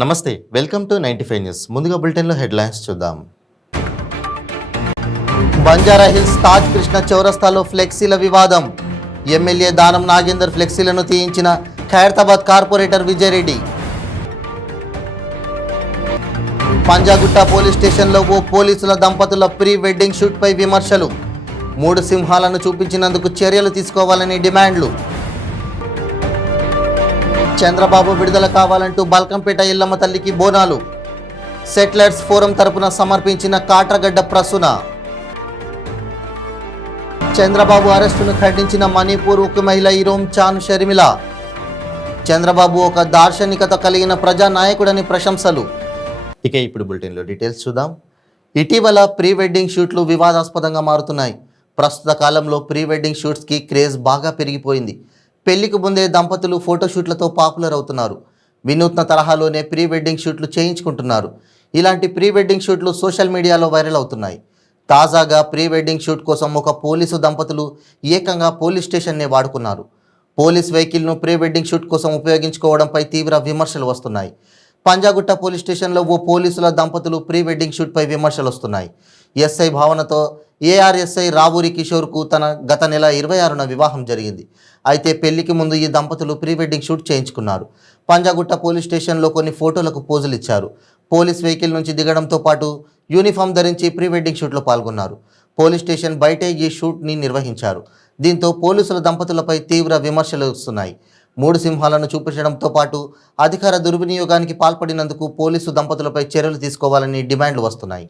నమస్తే, welcome to 95 news. ముందుగా బులెటిన్లో హెడ్లైన్స్ చూద్దాం. బంజారా హిల్స్ తాజ్ కృష్ణ చౌరస్తాలో ఫ్లెక్సీల వివాదం. MLA Danam Nagender ఫ్లెక్సీలను తీయించిన Khairatabad corporator Vijaya Reddy. Panjagutta police స్టేషన్లో ఓ పోలీసుల దంపతుల ప్రీ వెడ్డింగ్ షూట్పై విమర్శలు. 3 సింహాలను చూపించినందుకు చర్యలు తీసుకోవాలని డిమాండ్లు. చంద్రబాబు విడుదల కావాలంటూ బల్కంపేట ఎల్లమ్మ తల్లికి బోనాలు. సెటిలర్స్ ఫోరం తరపున సమర్పించిన కాట్రగడ్డ ప్రసూన. చంద్రబాబు అరెస్టును ఖండించిన మణిపూర్ ఉక్కు మహిళ ఇరోమ్ చాన్ షర్మిల. చంద్రబాబు ఒక దార్శనికత కలిగిన ప్రజానాయకుడని ప్రశంసలు. ఇక ఇప్పుడు బులెటిన్లో డీటెయిల్స్ చూద్దాం. ఇటీవల ప్రీ వెడ్డింగ్ షూట్లు వివాదాస్పదంగా మారుతున్నాయి. ప్రస్తుత కాలంలో ప్రీ వెడ్డింగ్ షూట్స్కి క్రేజ్ బాగా పెరిగిపోయింది. పెళ్లికి ముందే దంపతులు ఫోటోషూట్లతో పాపులర్ అవుతున్నారు. వినూత్న తరహాలోనే ప్రీ వెడ్డింగ్ షూట్లు చేయించుకుంటున్నారు. ఇలాంటి ప్రీ వెడ్డింగ్ షూట్లు సోషల్ మీడియాలో వైరల్ అవుతున్నాయి. తాజాగా ప్రీ వెడ్డింగ్ షూట్ కోసం ఒక పోలీసు దంపతులు ఏకంగా పోలీస్ స్టేషన్నే వాడుకున్నారు. పోలీస్ వెహికల్ను ప్రీ వెడ్డింగ్ షూట్ కోసం ఉపయోగించుకోవడంపై తీవ్ర విమర్శలు వస్తున్నాయి. పంజాగుట్ట పోలీస్ స్టేషన్లో ఓ పోలీసుల దంపతులు ప్రీ వెడ్డింగ్ షూట్పై విమర్శలు వస్తున్నాయి. ఎస్ఐ భావనతో ఏఆర్ఎస్ఐ రావూరి కిషోర్కు తన గత నెల 26న వివాహం జరిగింది. అయితే పెళ్లికి ముందు ఈ దంపతులు ప్రీ వెడ్డింగ్ షూట్ చేయించుకున్నారు. పంజాగుట్ట పోలీస్ స్టేషన్లో కొన్ని ఫోటోలకు పోజులు ఇచ్చారు. పోలీస్ వెహికల్ నుంచి దిగడంతో పాటు యూనిఫామ్ ధరించి ప్రీ వెడ్డింగ్ షూట్లో పాల్గొన్నారు. పోలీస్ స్టేషన్ బయటే ఈ షూట్ని నిర్వహించారు. దీంతో పోలీసుల దంపతులపై తీవ్ర విమర్శలు వస్తున్నాయి. 3 సింహాలను చూపించడంతో పాటు అధికార దుర్వినియోగానికి పాల్పడినందుకు పోలీసు దంపతులపై చర్యలు తీసుకోవాలని డిమాండ్లు వస్తున్నాయి.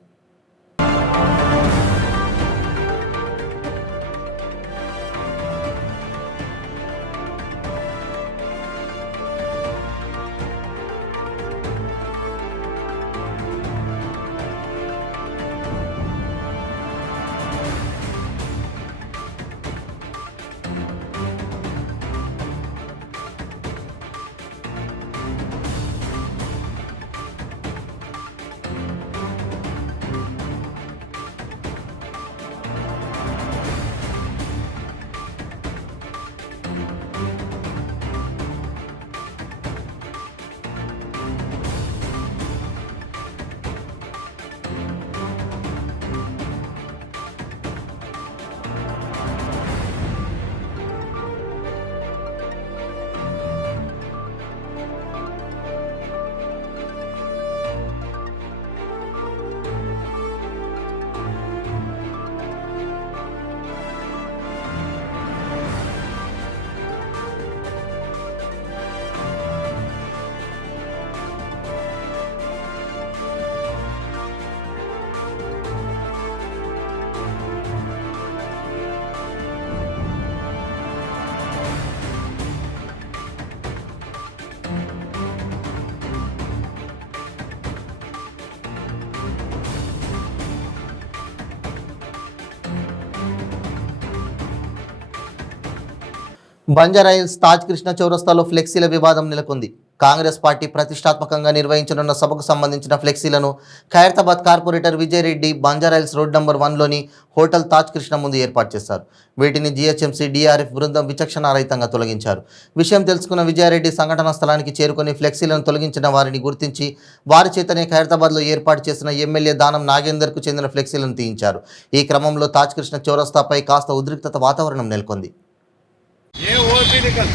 బంజారా హిల్స్ తాజ్ కృష్ణ చౌరస్తాలో ఫ్లెక్సీల వివాదం నెలకొంది. కాంగ్రెస్ పార్టీ ప్రతిష్టాత్మకంగా నిర్వహించనున్న సభకు సంబంధించిన ఫ్లెక్సీలను Khairatabad corporator Vijaya Reddy Banjara hills road number 1లోని హోటల్ తాజ్ కృష్ణ ముందు ఏర్పాటు చేశారు. వీటిని జీహెచ్ఎంసీ డిఆర్ఎఫ్ బృందం విచక్షణారహితంగా తొలగించారు. విషయం తెలుసుకున్న విజయారెడ్డి సంఘటనా స్థలానికి చేరుకొని ఫ్లెక్సీలను తొలగించిన వారిని గుర్తించి వారి చేతనే ఖైరతాబాద్లో ఏర్పాటు చేసిన ఎమ్మెల్యే దానం నాగేందర్కు చెందిన ఫ్లెక్సీలను తీయించారు. ఈ క్రమంలో తాజ్ కృష్ణ చౌరస్తాపై కాస్త ఉద్రిక్తత వాతావరణం నెలకొంది. ये वो भी निकल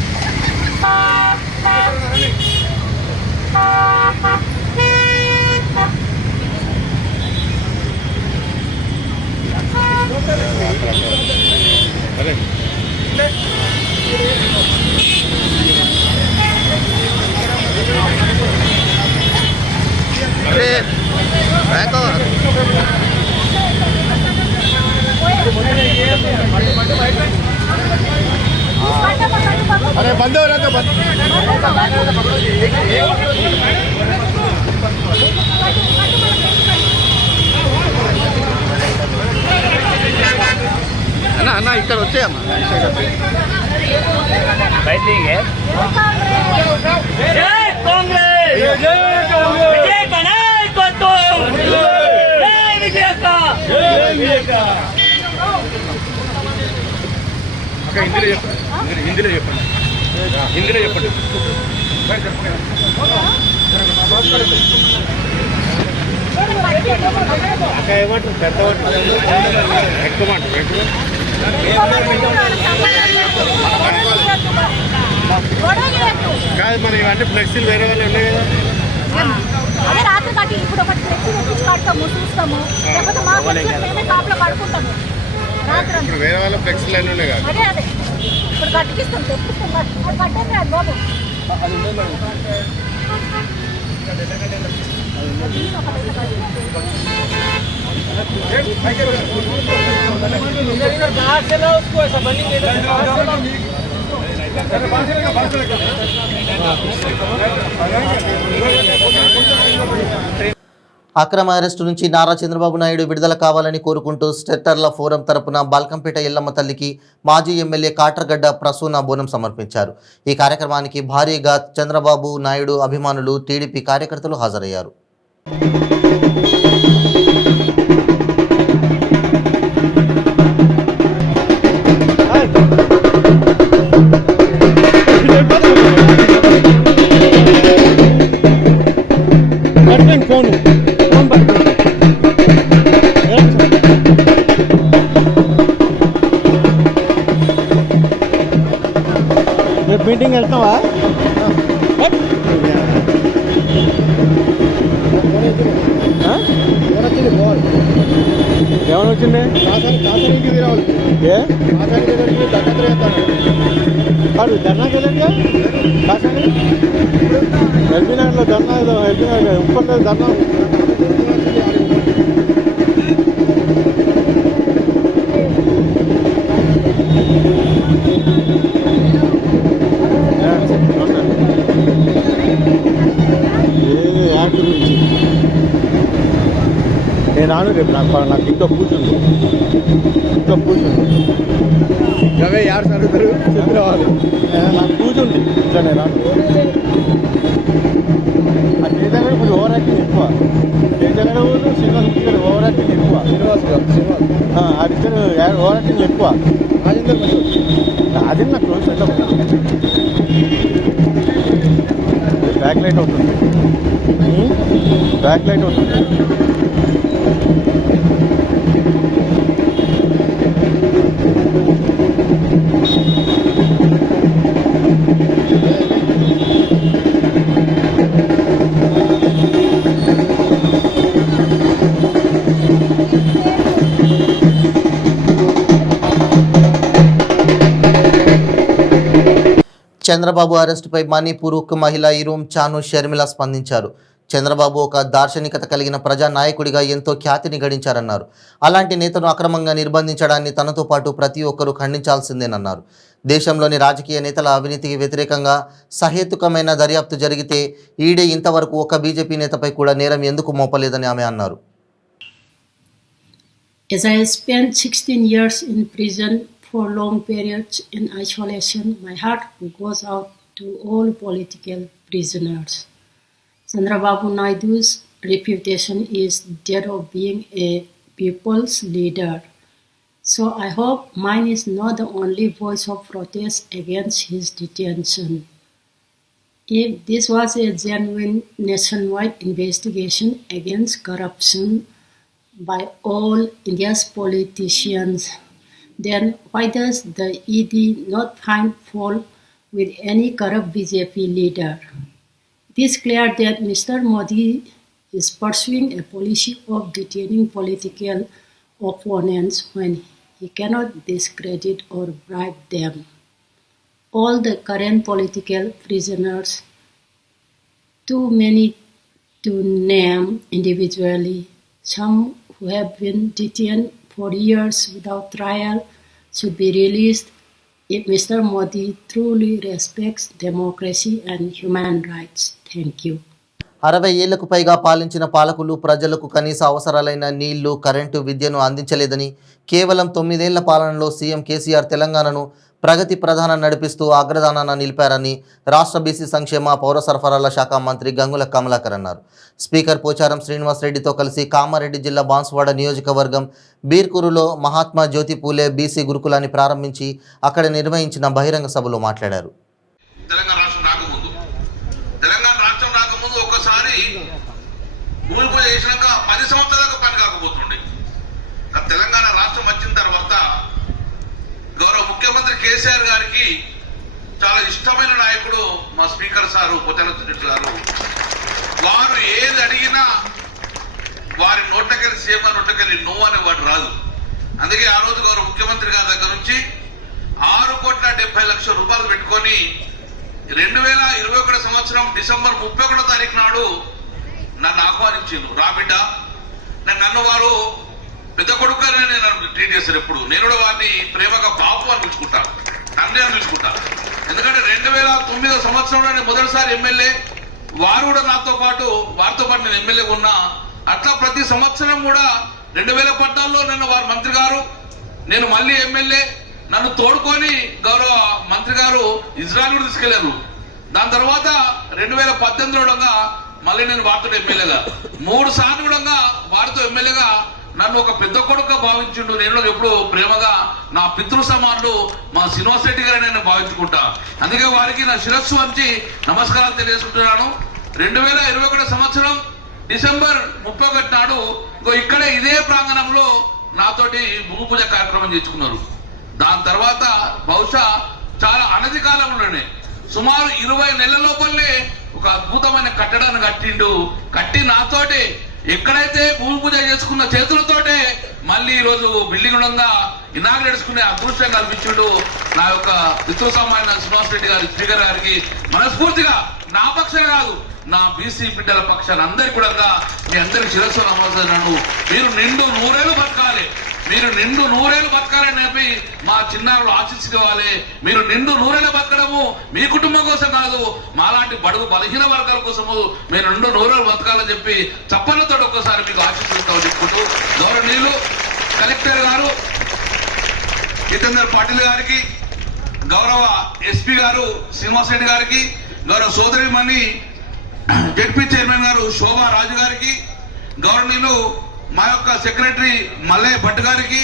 अरे अरे बंद हो रहा तो बंद అన్నా అన్నా ఇక్కడ వచ్చేయమ్మా बैठेंगे जय कांग्रेस विजय का नायकत्व जय विजय का हिंदी చెప్పండి కాదు మరి ఇవన్నీ ఫ్లెక్సీలు వేరే వాళ్ళు ఉన్నాయి కదా. అదే రాత్రి కట్టి ఇప్పుడు ఒకటి ఫ్లెక్సీ తెప్పించి కడతాము చూస్తాము, లేకపోతే మా ఫ్లెక్సీ మేమే కాపులో కడుకుంటాము రాత్రి అంతా. ఇప్పుడు వేరే వాళ్ళ ఫ్లెక్సీలు అన్నీ ఉన్నాయి కదా. అదే అదే ఇప్పుడు కట్టిస్తాం తెప్పిస్తాం, అది కట్టేది రాదు బాబు. అక్రమ అరెస్టు నుంచి నారా చంద్రబాబు నాయుడు విడుదల కావాలని కోరుకుంటూ స్టెట్టర్ల ఫోరం తరపున బాల్కంపేట ఎల్లమ్మ తల్లికి మాజీ ఎమ్మెల్యే కాట్రగడ్డ ప్రసూన బోనం సమర్పించారు. ఈ కార్యక్రమానికి భారీగా చంద్రబాబు నాయుడు అభిమానులు, టీడీపీ కార్యకర్తలు హాజరయ్యారు. మీటింగ్ వెళ్తావా? ఏమైనా వచ్చింది? కాదు ధర్నాకి వెళ్ళండి. కాసాని ఎల్బీ నగర్లో ధర్నా, ఎల్బీ నగర్ ఉప్పల్లో ధర్నా. యాడ్ గురించి నేను రాను రేపు. నాకు ఇంట్లో పూజ ఉంది. అవే యాడ్ చదువుతారు చెప్పి రావాలి. నాకు పూజ ఉంది ఇంట్లో, నేను రాను. ఆ కేజీలో ఇప్పుడు ఓవర్ యాక్టింగ్ ఎక్కువ. కేజీలో శ్రీనివాస్ ఇక్కడ ఓవర్ యాక్టింగ్ ఎక్కువ. ఆడిద్దరు ఓవర్ యాక్టింగ్ ఎక్కువ. అది నాకు క్లోజ్ బ్యాక్ లైట్ అవుతుంది. బ్యాక్ లైట్ అవుతుంది. చంద్రబాబు అరెస్టుపై మణిపూర్ ఉక్కు మహిళ ఇరోమ్ చాను షర్మిల స్పందించారు. చంద్రబాబు ఒక దార్శనికత కలిగిన ప్రజా నాయకుడిగా ఎంతో ఖ్యాతిని గడించారన్నారు. అలాంటి నేతను అక్రమంగా నిర్బంధించడాన్ని తనతో పాటు ప్రతి ఒక్కరూ ఖండించాల్సిందేనన్నారు. దేశంలోని రాజకీయ నేతల అవినీతికి వ్యతిరేకంగా సహేతుకమైన దర్యాప్తు జరిగితే ఈడీ ఇంతవరకు ఒక బీజేపీ నేతపై కూడా నేరం ఎందుకు మోపలేదని ఆమె అన్నారు. As I spent 16 years in prison for long periods in isolation, my heart goes out to all political prisoners. Chandrababu Naidu's reputation is that of being a people's leader. So I hope mine is not the only voice of protest against his detention. If this was a genuine nationwide investigation against corruption by all India's politicians, then why does the ED not find fault with any corrupt BJP leader? It is clear that Mr. Modi is pursuing a policy of detaining political opponents when he cannot discredit or bribe them. All the current political prisoners, too many to name individually, some who have been detained for years without trial, should be released if Mr. Modi truly respects democracy and human rights. Thank you. 60 ఏళ్లకు పైగా పాలించిన పాలకులు ప్రజలకు కనీస అవసరాలైన నీళ్లు, current, విద్యను అందించలేదని, కేవలం 9 ఏళ్ల పాలనలో సీఎం కేసీఆర్ తెలంగాణను ప్రగతి ప్రధానం నడిపిస్తూ అగ్రదానాన నిలిపారని రాష్ట్ర బీసీ సంక్షేమ, పౌర సరఫరాల శాఖ మంత్రి గంగుల కమలాకర్ అన్నారు. స్పీకర్ పోచారం శ్రీనివాస్ రెడ్డితో కలిసి కామారెడ్డి జిల్లా బాన్సువాడ నియోజకవర్గం బీర్కూరులో మహాత్మా జ్యోతి పూలే బీసీ గురుకులాన్ని ప్రారంభించి అక్కడ నిర్వహించిన బహిరంగ సభలో మాట్లాడారు. తెలంగాణ రాష్ట్రం రాకముందు ఒక్కసారి భూమి పూజ చేసినాక 10 సంవత్సరాలకు పని కాకపోతుండే. తెలంగాణ రాష్ట్రం వచ్చిన తర్వాత గౌరవ ముఖ్యమంత్రి కేసీఆర్ గారికి చాలా ఇష్టమైన నాయకుడు మా స్పీకర్ సారు పోచారం గారు. వారు ఏది అడిగినా వారి నోట్లకెళ్ళి సీఎం గారి నోట్లకెళ్ళి నో అనేవాడు రాదు. అందుకే ఆ రోజు గౌరవ ముఖ్యమంత్రి గారి దగ్గర నుంచి 6,70,00,000 రూపాయలు పెట్టుకొని 2021 సంవత్సరం డిసెంబర్ 31 తారీఖు నాడు నన్ను ఆహ్వానించిండు. రా బిడ్డ, నన్ను వారు పెద్ద కొడుకుగానే నన్ను ట్రీట్ చేశారు. ఎప్పుడు నేను కూడా వారిని ప్రేమగా బాబు అని పిలుచుకుంటా, తండ్రి అని పిలుచుకుంటా. ఎందుకంటే 2009 సంవత్సరంలో నేను మొదటిసారి ఎమ్మెల్యే, వారు కూడా వారితో పాటు నేను ఎమ్మెల్యే ఉన్నా. అట్లా ప్రతి సంవత్సరం కూడా 2014లో నన్ను వారు మంత్రి గారు, నేను మళ్ళీ ఎమ్మెల్యే, నన్ను తోడుకొని గౌరవ మంత్రి గారు ఇజ్రాయల్ కూడా తీసుకెళ్లారు. దాని తర్వాత 2018లో మళ్ళీ నేను వారితో ఎమ్మెల్యేగా 3 సార్లు కూడా వారితో ఎమ్మెల్యేగా నన్ను ఒక పెద్ద కొడుకుగా భావించిండు. నేను ఎప్పుడు ప్రేమగా నా పితృ సమానులు మా శ్రీనివాస్ రెడ్డి గారిని నేను భావించుకుంటా. అందుకే వారికి నా శిరస్సు వంచి నమస్కారాలు తెలియజేసుకుంటున్నాను. 2021 సంవత్సరం డిసెంబర్ 31 నాడు ఇక్కడే ఇదే ప్రాంగణంలో నాతోటి భూమి పూజ కార్యక్రమం చేసుకున్నారు. దాని తర్వాత బహుశా చాలా అనతి కాలంలోనే సుమారు 20 నెలల లోపలే ఒక అద్భుతమైన కట్టడాన్ని కట్టి నాతోటి ఎక్కడైతే భూమి పూజ చేసుకున్న చేతులతోటే మళ్ళీ ఈ రోజు బిల్డింగ్ ఉండగా ఇనాగ్రేట్ చేసుకునే అదృష్టం కల్పించుడు నా యొక్క పితృ సమాన శ్రీనివాస్ రెడ్డి గారి స్పీకర్ గారికి మనస్ఫూర్తిగా నా పక్షాన కాదు, నా బీసీ బిడ్డల పక్షాన అందరికి కూడా మీ అందరికి శిరస్సు నమస్కారాలు. మీరు నిండు 100 ఏళ్ళు బతకాలి, మీరు నిండు 100 ఏళ్ళు బతకాలని చెప్పి మా చిన్నారులు ఆశించుకోవాలి. మీరు నిండు 100 ఏళ్ళు బతకడము మీ కుటుంబం కోసం కాదు, మాలాంటి బడుగు బలహీన వర్గాల కోసము మీరు నిండు 100 ఏళ్ళు బతకాలని చెప్పి చప్పలతో ఒక్కసారి మీకు ఆశిస్తుంటామని చెప్పుకుంటూ గౌరవనీయులు కలెక్టర్ గారు జితేందర్ పాటిల్ గారికి, గౌరవ ఎస్పీ గారు శ్రీనివాస్ రెడ్డి గారికి, గౌరవ సోదరిమణి జెడ్పీ చైర్మన్ గారు శోభా రాజు గారికి, గవర్నీలు మా యొక్క సెక్రటరీ మల్లయ్య భట్ గారికి,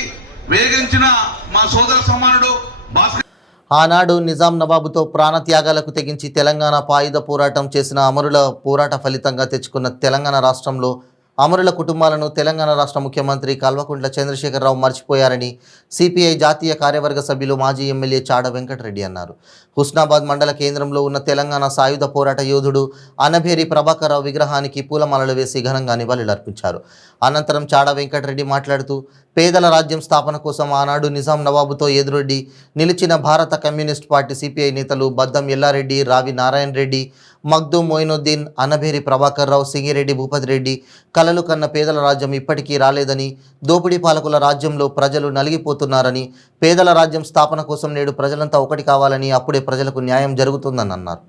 వేగించిన మా సోదర సమానుడు భాస్కర్. ఆనాడు నిజాం నవాబుతో ప్రాణత్యాగాలకు తెగించి తెలంగాణ పాయుధ పోరాటం చేసిన అమరుల పోరాట ఫలితంగా తెచ్చుకున్న తెలంగాణ రాష్ట్రంలో అమరుల కుటుంబాలను తెలంగాణ రాష్ట్ర ముఖ్యమంత్రి కల్వకుంట్ల చంద్రశేఖరరావు మర్చిపోయారని సిపిఐ జాతీయ కార్యవర్గ సభ్యులు మాజీ ఎమ్మెల్యే చాడ వెంకటరెడ్డి అన్నారు. హుస్నాబాద్ మండల కేంద్రంలో ఉన్న తెలంగాణ సాయుధ పోరాట యోధుడు అనభేరి ప్రభాకర్రావు విగ్రహానికి పూలమాలలు వేసి ఘనంగా నివాళులర్పించారు. అనంతరం చాడ వెంకటరెడ్డి మాట్లాడుతూ పేదల రాజ్యం స్థాపన కోసం ఆనాడు నిజాం నవాబుతో ఎదురొడ్డి నిలిచిన భారత కమ్యూనిస్ట్ పార్టీ సిపిఐ నేతలు బద్దం ఎల్లారెడ్డి, రావి నారాయణ రెడ్డి, మగ్దూం మొయినుద్దీన్, అనభేరి ప్రభాకర్రావు, సింగిరెడ్డి భూపతి రెడ్డి కలలు కన్న పేదల రాజ్యం ఇప్పటికీ రాలేదని, దోపిడీ పాలకుల రాజ్యంలో ప్రజలు నలిగిపోతున్నారని, పేదల రాజ్యం స్థాపన కోసం నేడు ప్రజలంతా ఒకటి కావాలని, అప్పుడే ప్రజలకు న్యాయం జరుగుతుందని అన్నారు.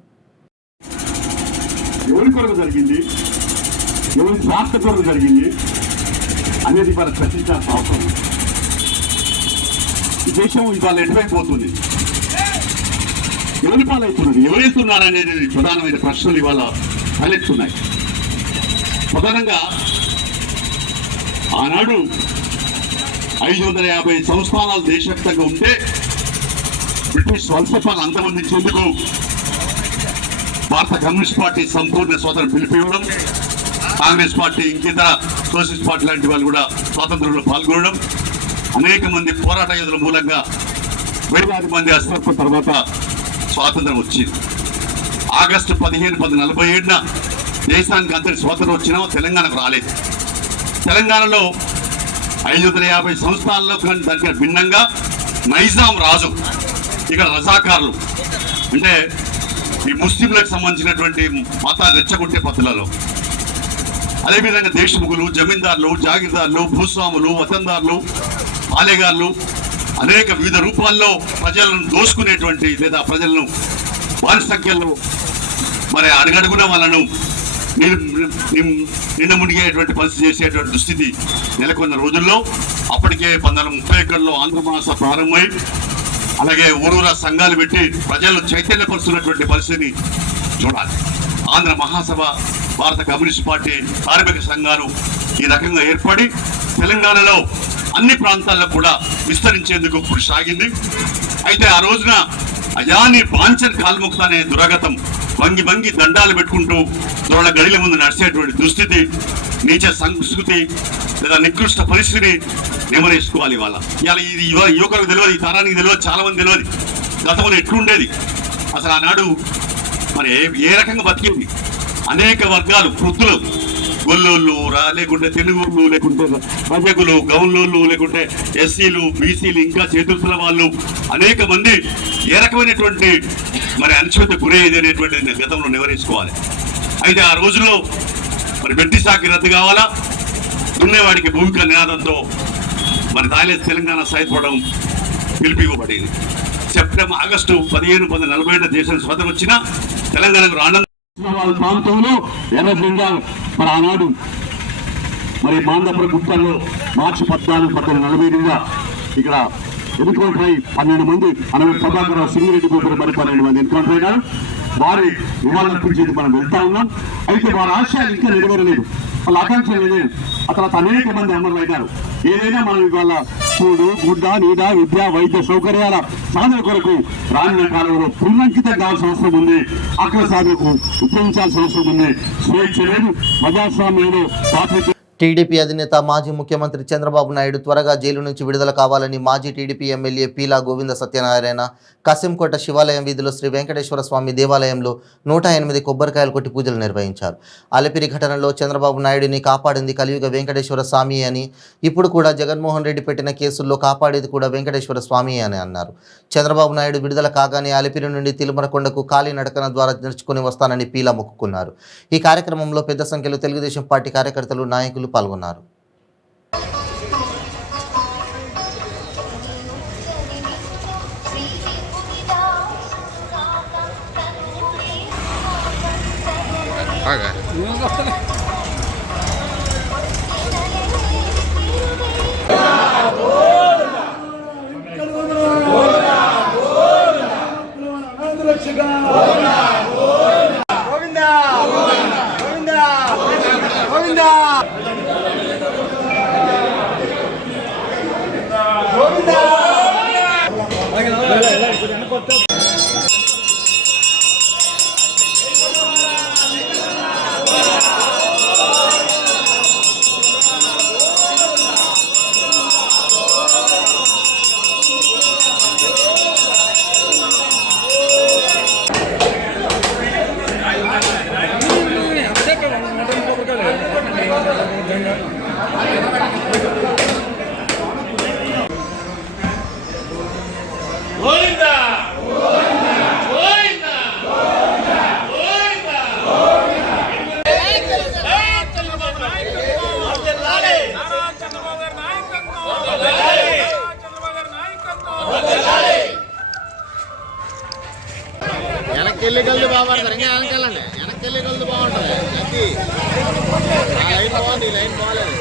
ఎవరి కొరకు జరిగింది, ఎవరి స్వార్థ కొరకు జరిగింది అనేది మనం చర్చించాల్సిన అవసరం. ఈ దేశం ఇవాళ ఎటువైపోతుంది, ఎవరి పాలవుతున్నది, ఎవరేస్తున్నారు అనేది ప్రధానమైన ప్రశ్నలు ఇవాళ తలెత్తున్నాయి. ప్రధానంగా ఆనాడు 550 సంస్థానాలు దేశవ్యాప్తంగా ఉంటే బ్రిటిష్ వలసపాలను అంతమందించేందుకు భారత కమ్యూనిస్ట్ పార్టీ సంపూర్ణ స్వాతంత్రం పిలిపివ్వడం, కాంగ్రెస్ పార్టీ ఇంకితర సోషలిస్ట్ పార్టీ లాంటి వాళ్ళు కూడా స్వాతంత్రంలో పాల్గొనడం, అనేక మంది పోరాట యోధుల మూలంగా వేలాది మంది అస్వస్థ తర్వాత స్వాతంత్రం వచ్చింది. ఆగస్టు 15, 1947 దేశానికి అంతటి స్వాతంత్రం వచ్చినా తెలంగాణకు రాలేదు. తెలంగాణలో 550 సంస్థానాల్లో దానికి భిన్నంగా నైజాం రాజు, ఇక్కడ రజాకారులు అంటే ఈ ముస్లింలకు సంబంధించినటువంటి మతాలు రెచ్చగొట్టే పద్ధతులలో, అదేవిధంగా దేశముఖులు, జమీందారులు, జాగీర్దారులు, భూస్వాములు, వతందారులు, పాలేగారులు అనేక వివిధ రూపాల్లో ప్రజలను దోసుకునేటువంటి లేదా ప్రజలను వారి సంఖ్యలో మరి అడుగడుగున వాళ్ళను నిన్న మునిగేటువంటి పరిస్థితి చేసేటువంటి దుస్థితి నెలకొన్న రోజుల్లో అప్పటికే 1931లో ఆంధ్ర మహాసభ ప్రారంభమై అలాగే ఊరూరా సంఘాలు పెట్టి ప్రజలను చైతన్యపరుస్తున్నటువంటి పరిస్థితిని చూడాలి. ఆంధ్ర మహాసభ, భారత కమ్యూనిస్ట్ పార్టీ, కార్మిక సంఘాలు ఈ రకంగా ఏర్పడి తెలంగాణలో అన్ని ప్రాంతాల్లో కూడా విస్తరించేందుకు కృషి సాగింది. అయితే ఆ రోజున అయాని బాంచన్ కాల్ముక్త అనే దురాగతం వంగి దండాలు పెట్టుకుంటూ దొరల గడిల ముందు నడిచేటువంటి దుస్థితి నీచ సంస్కృతి లేదా నికృష్ట పరిస్థితిని నెమరేసుకోవాలి ఇవాళ. ఇది యువకులకు తెలియదు, ఈ తరానికి తెలియదు, చాలా మంది తెలియదు గతంలో ఎట్లుండేది అసలు. ఆనాడు మరి ఏ రకంగా బతికేది. అనేక వర్గాలు, వృద్ధులు, గొల్లోళ్ళు లేకుంటే తెలుగుళ్ళు, లేకుంటే రజకులు, గౌన్లోళ్ళు, లేకుంటే ఎస్సీలు, బీసీలు, ఇంకా చేతుల వాళ్ళు అనేక మంది ఏ రకమైనటువంటి మరి అణచివేత గురయ్యేది అనేటువంటిది గతంలో నివారించుకోవాలి. అయితే ఆ రోజుల్లో మరి వెట్టి సాకి రద్దు కావాలా, దున్నేవాడికి భూమిక నినాదంతో మరి తెలంగాణ సాయపడడం పిలిపివ్వబడింది. ఆగస్టు 15, 1947 దేశం స్వతంత్రం వచ్చిన తెలంగాణకు ప్రాంతంలో ఎర్రజెండా మరి ఆనాడు మరి మాందపురం గుట్టల్లో మార్చి 14, 1942 ఇక్కడ ఎన్కౌంటర్ అయి 12 మంది ప్రభాకర్ సింగిరెడ్డి గోపురం మరి 12 మంది ఎన్కౌంటర్ అయినారు. వారి నివాళులర్పించేది మనం వెళ్తా ఉన్నాం. అయితే వారి ఆశయాలు ఇంకా నెరవేరలేదు, వాళ్ళ ఆకాంక్షలు లేదు. ఆ తర్వాత అనేక మంది అమరులు అయినారు. ఏదైనా మనం ఇవాళ కూడు, గుడ్డ, నీడ, విద్య, వైద్య సౌకర్యాల సాధన కొరకు రానున్న కాలంలో పునరంకితం కావాల్సిన అవసరం ఉంది. అక్కడ సాధనకు ఉపయోగించాల్సిన అవసరం ఉంది. స్వేచ్ఛ లేదు, ప్రజాస్వామ్యంలో స్వాతంత్ర్యం. టీడీపీ అధినేత మాజీ ముఖ్యమంత్రి చంద్రబాబు నాయుడు త్వరగా జైలు నుంచి విడుదల కావాలని మాజీ టీడీపీ ఎమ్మెల్యే పీలా గోవింద సత్యనారాయణ కసింకోట శివాలయం వీధిలో శ్రీ వెంకటేశ్వర స్వామి దేవాలయంలో 108 కొబ్బరికాయలు కొట్టి పూజలు నిర్వహించారు. అలిపిరి ఘటనలో చంద్రబాబు నాయుడిని కాపాడింది కలియుగ వెంకటేశ్వర స్వామి అని, ఇప్పుడు కూడా జగన్మోహన్ రెడ్డి పెట్టిన కేసుల్లో కాపాడేది కూడా వెంకటేశ్వర స్వామి అని అన్నారు. చంద్రబాబు నాయుడు విడుదల కాగానే అలిపిరి నుండి తిరుమలకొండకు కాలినడకన ద్వారా నడుచుకుని వస్తానని పీలా మొక్కుకున్నారు. ఈ కార్యక్రమంలో పెద్ద సంఖ్యలో తెలుగుదేశం పార్టీ కార్యకర్తలు, నాయకులు పాల్గొన్నారు. వెనక్కి వెళ్ళి బాగుంటుంది, ఇంకా వెనకాలండి, వెనక్కి వెళ్ళి బాగుంటుంది. ఆ లైన్ బాగుంది, ఈ లైన్ బాగాలేదు.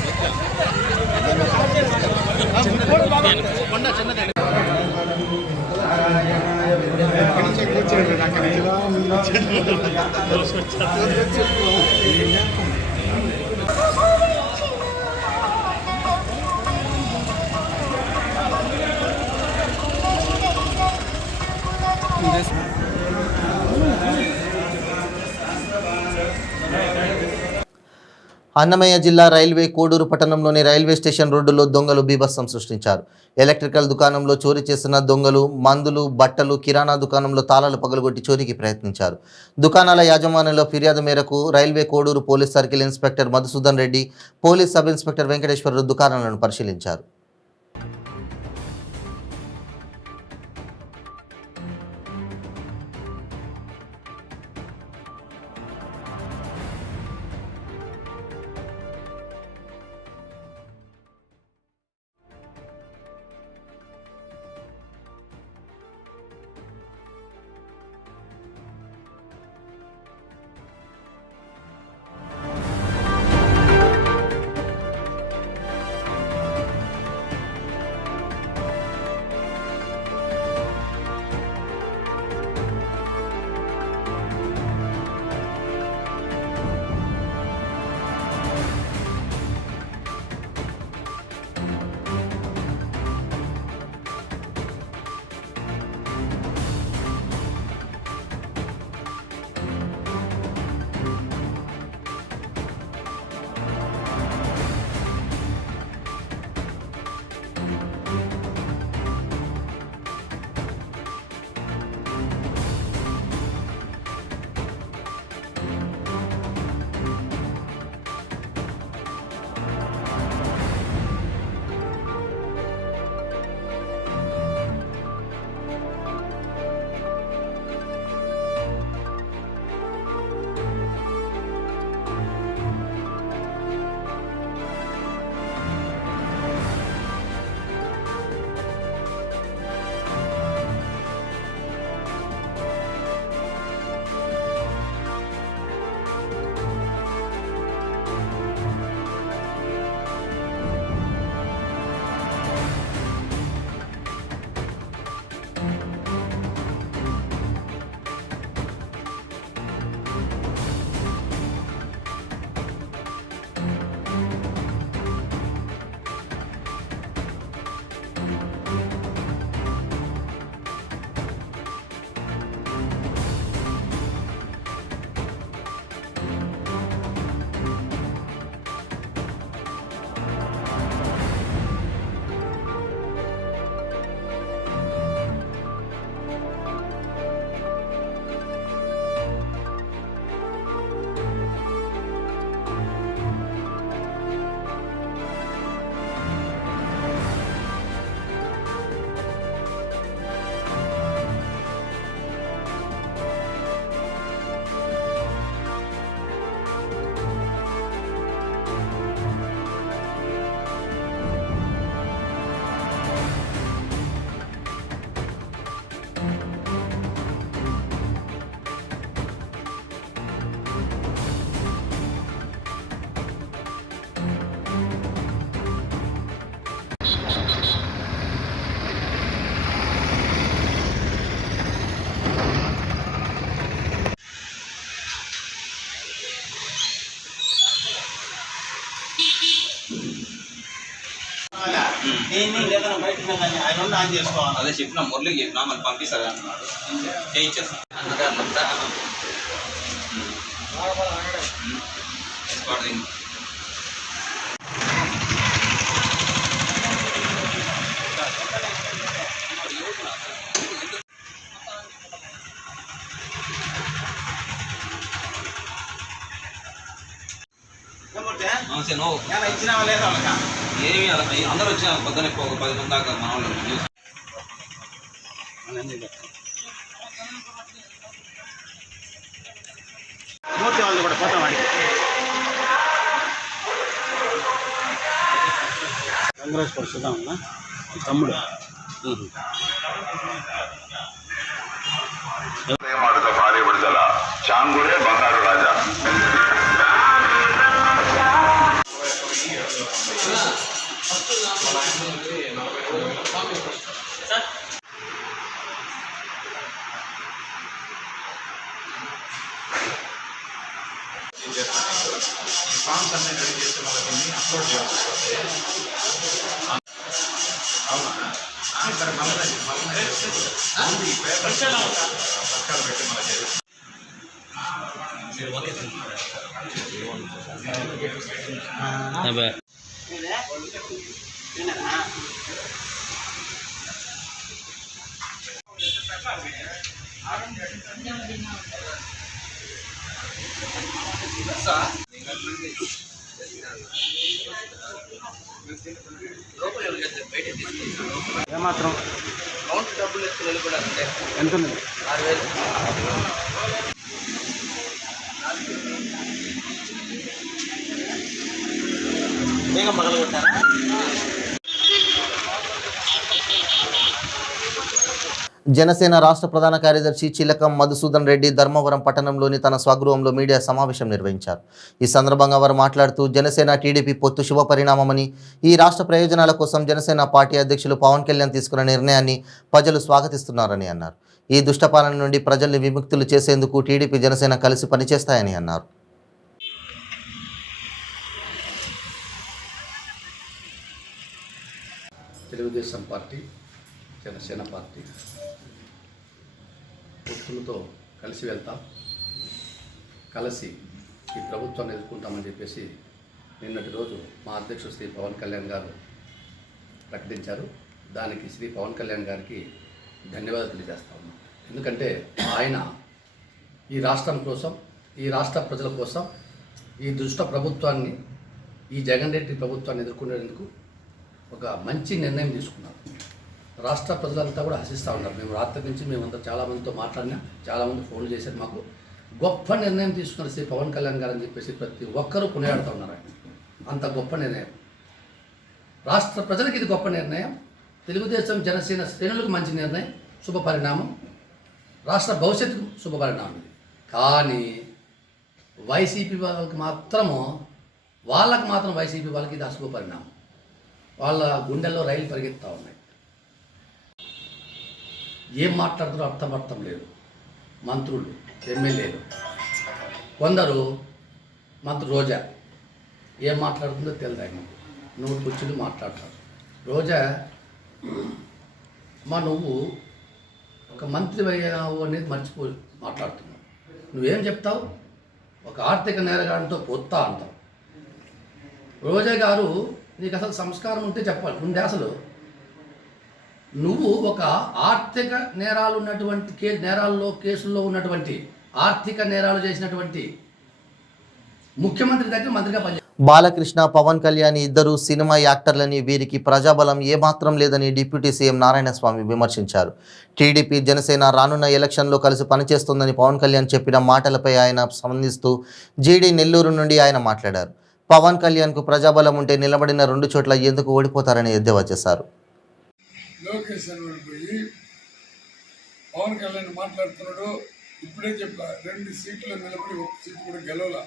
అన్నమయ్య జిల్లా రైల్వే కోడూరు పట్టణంలోని రైల్వే స్టేషన్ రోడ్డులో దొంగలు బీభత్సం సృష్టించారు. ఎలక్ట్రికల్ దుకాణంలో చోరీ చేసిన దొంగలు మందులు, బట్టలు, కిరాణా దుకాణంలో తాళాలు పగలగొట్టి చోరీకి ప్రయత్నించారు. దుకాణాల యాజమాన్యంలో ఫిర్యాదు మేరకు railway Koduru police circle inspector Madhusudan Reddy, police sub inspector Venkateswararao దుకాణాలను పరిశీలించారు. దీన్ని లేదా బయటకు వెళ్ళాలి ఆయన ఉండి ఆన్ చేసుకోవాలి. అదే చెప్పిన మురళికి చెప్పినా మళ్ళీ పంపిస్తారు అంటున్నాడు, చేయించేస్తాను అన్నగారులంతా ఇచ్చినావా లేదా వాళ్ళకా? ఏమి అందరూ వచ్చిన పొద్దున 10 మంది దాకా మన వాళ్ళు మూర్తి వాళ్ళు కూడా పోతాం వాడికి. కాంగ్రెస్ పక్షుదా ఉన్నా తమ్ముడు భారీ విడుదల చాంగుడే బంగారు రాజా. ఫామ్స్ అన్ని రెడీ చేసి మనకి అప్లోడ్ చేయాల్సి వస్తుంది. అవునా సరే మళ్ళీ పక్షాలు పెట్టి మనకి ఏమాత్రం కౌంట్ డబ్బులు ఎత్తులు కూడా అంటే ఎంత ఉంది? 6,000. బేగం పగలు కొట్టారా? జనసేన రాష్ట్ర ప్రధాన కార్యదర్శి చిలకం మధుసూదన్ రెడ్డి ధర్మవరం పట్టణంలోని తన స్వగృహంలో మీడియా సమావేశం నిర్వహించారు. ఈ సందర్భంగా వారు మాట్లాడుతూ జనసేన టీడీపీ పొత్తు శుభ పరిణామమని, ఈ రాష్ట్ర ప్రయోజనాల కోసం జనసేన పార్టీ అధ్యక్షులు పవన్ కళ్యాణ్ తీసుకున్న నిర్ణయాన్ని ప్రజలు స్వాగతిస్తున్నారని అన్నారు. ఈ దుష్టపాలన నుండి ప్రజల్ని విముక్తులు చేసేందుకు టీడీపీ జనసేన కలిసి పనిచేస్తాయని అన్నారు. తెలుగుదేశం పార్టీ, జనసేన పార్టీ పొత్తులతో కలిసి వెళ్తాం, కలిసి ఈ ప్రభుత్వాన్ని ఎదుర్కొంటామని చెప్పేసి నిన్నటి రోజు మా అధ్యక్షుడు శ్రీ పవన్ కళ్యాణ్ గారు ప్రకటించారు. దానికి శ్రీ పవన్ కళ్యాణ్ గారికి ధన్యవాదాలు తెలియజేస్తా ఉన్నాం. ఎందుకంటే ఆయన ఈ రాష్ట్రం కోసం, ఈ రాష్ట్ర ప్రజల కోసం ఈ దుష్ట ప్రభుత్వాన్ని, ఈ జగన్ రెడ్డి ప్రభుత్వాన్ని ఎదుర్కొనేందుకు ఒక మంచి నిర్ణయం తీసుకున్నారు. రాష్ట్ర ప్రజలంతా కూడా హర్షిస్తూ ఉన్నారు. మేము రాత్రి నుంచి మేమంతా చాలామందితో మాట్లాడినా, చాలామంది ఫోన్లు చేశారు. మాకు గొప్ప నిర్ణయం తీసుకున్నారు శ్రీ పవన్ కళ్యాణ్ గారు అని చెప్పేసి ప్రతి ఒక్కరూ కొనియాడుతూ ఉన్నారు. ఆయన అంత గొప్ప నిర్ణయం, రాష్ట్ర ప్రజలకు ఇది గొప్ప నిర్ణయం, తెలుగుదేశం జనసేన శ్రేణులకు మంచి నిర్ణయం, శుభ పరిణామం, రాష్ట్ర భవిష్యత్తుకు శుభ పరిణామం. ఇది కానీ వైసీపీ వాళ్ళకి మాత్రం వైసీపీ వాళ్ళకి ఇది అశుభ పరిణామం. వాళ్ళ గుండెల్లో రైలు పరిగెత్తుతూ ఉన్నాయి. ఏం మాట్లాడుతారో అర్థం లేదు. మంత్రులు, ఎమ్మెల్యేలు, కొందరు మంత్రి రోజా ఏం మాట్లాడుతుందో తెలియదు. ఆయన నువ్వు కూర్చుని మాట్లాడతారు. రోజా నువ్వు ఒక మంత్రి అయ్యావు అనేది మర్చిపోయి మాట్లాడుతున్నావు. నువ్వేం చెప్తావు? ఒక ఆర్థిక నేరగాడితో పొత్తా అంటావు. రోజా గారు, నీకు అసలు సంస్కారం ఉంటే చెప్పాలి. ముందే అసలు నువ్వు ఒక ఆర్థిక నేరాలు ఉన్నటువంటి నేరాల్లో కేసుల్లో ఉన్నటువంటి ఆర్థిక నేరాలు చేసినటువంటి ముఖ్యమంత్రి దగ్గర మంత్రిగా పనిచేస్తావు. బాలకృష్ణ, పవన్ కళ్యాణ్ ఇద్దరు సినిమా యాక్టర్లని, వీరికి ప్రజాబలం ఏమాత్రం లేదని డిప్యూటీ సీఎం నారాయణస్వామి విమర్శించారు. టీడీపీ జనసేన రానున్న ఎలక్షన్లో కలిసి పనిచేస్తుందని పవన్ కళ్యాణ్ చెప్పిన మాటలపై ఆయన స్పందిస్తూ జీడీ నెల్లూరు నుండి ఆయన మాట్లాడారు. పవన్ కళ్యాణ్కు ప్రజాబలం ఉంటే నిలబడిన 2 చోట్ల ఎందుకు ఓడిపోతారని ఎద్దేవా చేశారు. లోకేష్ పోయి పవన్ కళ్యాణ్ మాట్లాడుతున్నాడు. ఇప్పుడే చెప్పా, 2 సీట్లు నిలబడి 1 సీటు కూడా గెలవలా.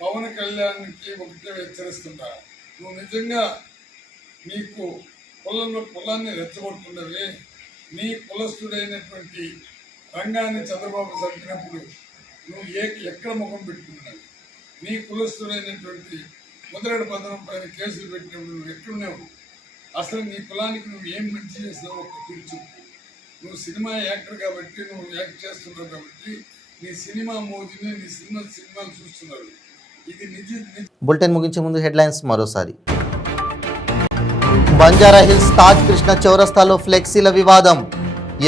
పవన్ కళ్యాణ్కి ఒకటే హెచ్చరిస్తుంటా, నువ్వు నిజంగా నీకు కులాన్ని రెచ్చగొడుతున్నవి, నీ కులస్తుడైనటువంటి రంగాన్ని చంద్రబాబు చంపినప్పుడు నువ్వు ఎక్కడ ముఖం పెట్టుకున్నావు? నీ కులస్తుడైనటువంటి ముద్రగడ బంధనం పైన కేసులు పెట్టినప్పుడు నువ్వు ఎక్కడున్నావు? అసలు నీ కులానికి నువ్వు ఏం మంచి చేసినావు ఒక పిలుచు. నువ్వు సినిమా యాక్టర్ కాబట్టి, నువ్వు యాక్ట్ చేస్తున్నావు కాబట్టి నీ సినిమా మోజుని, నీ సినిమాలు చూస్తున్నారు. ఇది నిజ. బులెటిన్ ముగించే ముందు హెడ్లైన్స్ మరోసారి. బంజారా హిల్స్ తాజ్ కృష్ణ చౌరస్తాలో ఫ్లెక్సీల వివాదం.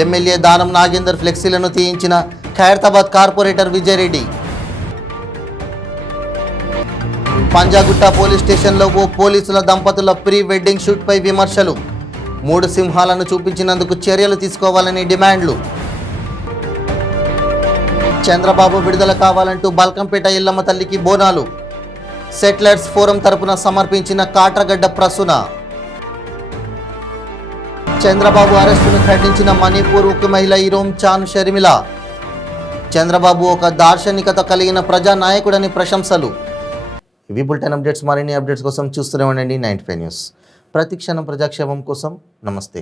MLA Danam Nagender ఫ్లెక్సీలను తీయించిన Khairatabad corporator Vijaya Reddy. Panjagutta police స్టేషన్లో ఓ పోలీసుల దంపతుల ప్రీ వెడ్డింగ్ షూట్పై విమర్శలు. 3 సింహాలను చూపించినందుకు చర్యలు తీసుకోవాలని డిమాండ్లు. చంద్రబాబు విడుదల కావాలంటూ బల్కంపేట ఎల్లమ్మ తల్లికి బోనాలు. సెటిలర్స్ ఫోరం తరపున సమర్పించిన కాట్రగడ్డ ప్రసూన. చంద్రబాబు అరెస్టును ఖండించిన మణిపూర్ ఉక్కు మహిళ ఇరోమ్ చాన్ షర్మిల. చంద్రబాబు ఒక దార్శనికత కలిగిన ప్రజానాయకుడని ప్రశంసలు. ఇవి బులెటిన్ అప్డేట్స్. మరిన్ని అప్డేట్స్ కోసం చూస్తూనే ఉండండి 95 న్యూస్. ప్రతి క్షణం ప్రజాక్షేమం కోసం. నమస్తే.